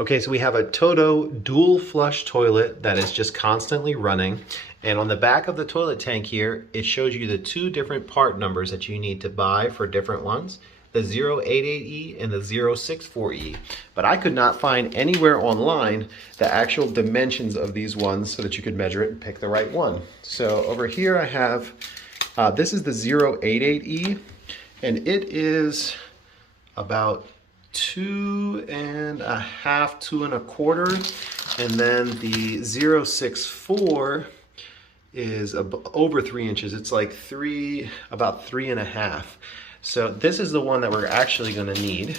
Okay, so we have a Toto dual flush toilet that is just constantly running. And on the back of the toilet tank here, it shows you the two different part numbers that you need to buy for different ones, the 088E and the 064E. But I could not find anywhere online the actual dimensions of these ones so that you could measure it and pick the right one. So over here I have, this is the 088E, and it is about 2.5, 2.25, and then the 064 is over 3 inches. It's like about 3.5. So this is the one that we're actually going to need.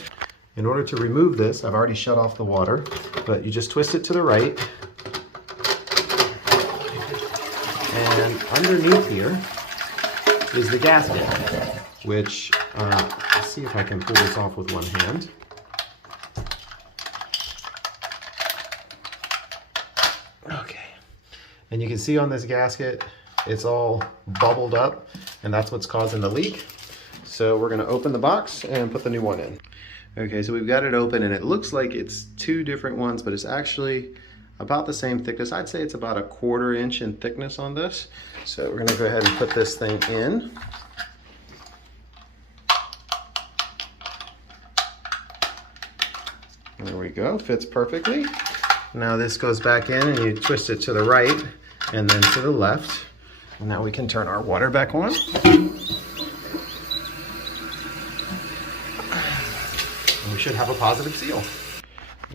In order to remove this, I've already shut off the water, but you just twist it to the right, and underneath here is the gasket, which let's see if I can pull this off with one hand. Okay, and you can see on this gasket, it's all bubbled up, and that's what's causing the leak. So we're gonna open the box and put the new one in. Okay, so we've got it open, and it looks like it's two different ones, but it's actually about the same thickness. I'd say it's about 1/4 inch in thickness on this. So we're gonna go ahead and put this thing in. There we go, fits perfectly. Now this goes back in, and you twist it to the right and then to the left. And now we can turn our water back on. And we should have a positive seal.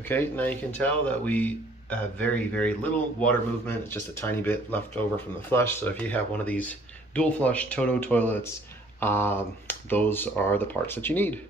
Okay, now you can tell that we have very, very little water movement. It's just a tiny bit left over from the flush. So if you have one of these dual flush Toto toilets, those are the parts that you need.